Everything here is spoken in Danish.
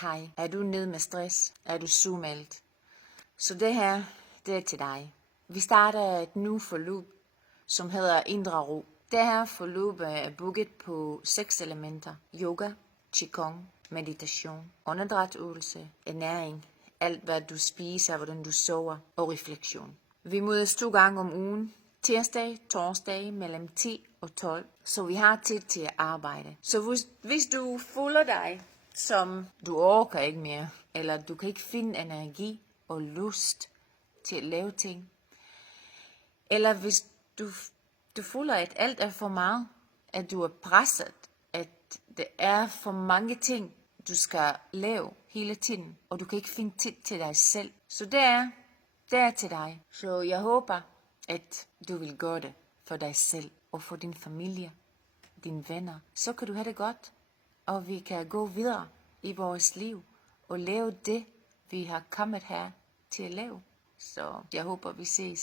Hej, er du nede med stress? Er du sygemeldt? Så det her, det er til dig. Vi starter et nyt forløb, som hedder Indre Ro. Det her forløb er bygget på 6 elementer. Yoga, qigong, meditation, åndedrætsøvelse, ernæring, alt hvad du spiser, hvordan du sover og refleksion. Vi mødes 2 gange om ugen, tirsdag, torsdag mellem 10 og 12, så vi har tid til at arbejde. Så hvis du føler dig, som du orker ikke mere, eller du kan ikke finde energi og lyst til at lave ting, eller hvis du føler, at alt er for meget, at du er presset, at det er for mange ting, du skal lave hele tiden, og du kan ikke finde tid til dig selv. Så det er til dig. Så jeg håber, at du vil gøre det for dig selv og for din familie, dine venner. Så kan du have det godt, og vi kan gå videre i vores liv og lave det, vi har kommet her til at lave. Så jeg håber, vi ses.